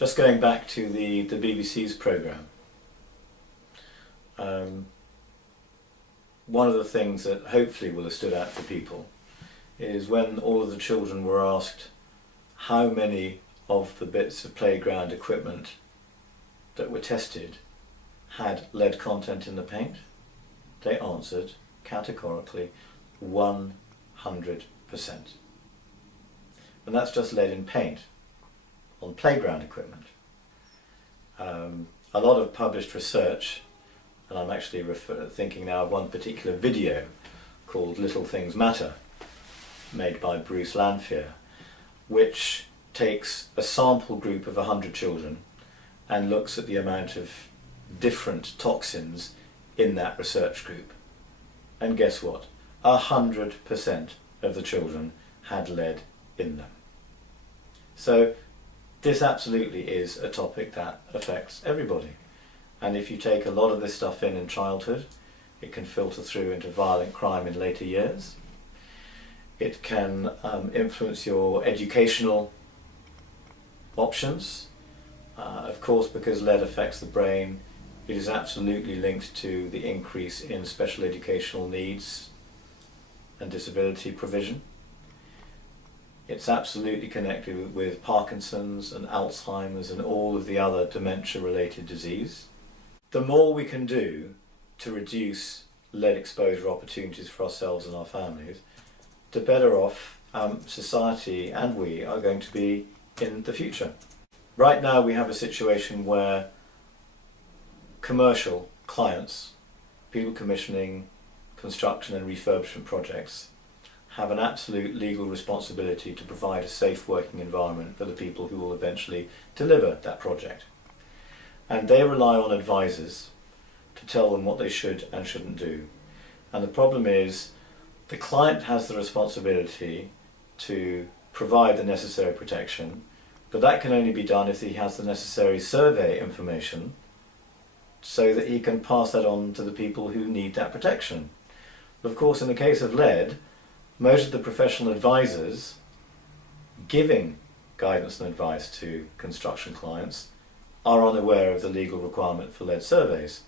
Just going back to the BBC's programme, one of the things that hopefully will have stood out for people is when all of the children were asked how many of the bits of playground equipment that were tested had lead content in the paint. They answered categorically 100%. And that's just lead in paint on playground equipment. A lot of published research, and I'm actually thinking now of one particular video called Little Things Matter, made by Bruce Lanphier, which takes a sample group of 100 children and looks at the amount of different toxins in that research group. And guess what? 100% of the children had lead in them. So this absolutely is a topic that affects everybody. And if you take a lot of this stuff in childhood, it can filter through into violent crime in later years. It can influence your educational options. Of course, because lead affects the brain, it is absolutely linked to the increase in special educational needs and disability provision. It's absolutely connected with Parkinson's and Alzheimer's and all of the other dementia-related disease. The more we can do to reduce lead exposure opportunities for ourselves and our families, the better off society and we are going to be in the future. Right now we have a situation where commercial clients, people commissioning construction and refurbishment projects, have an absolute legal responsibility to provide a safe working environment for the people who will eventually deliver that project. And they rely on advisors to tell them what they should and shouldn't do. And the problem is, the client has the responsibility to provide the necessary protection, but that can only be done if he has the necessary survey information so that he can pass that on to the people who need that protection. But of course, in the case of lead, most of the professional advisors giving guidance and advice to construction clients are unaware of the legal requirement for lead surveys.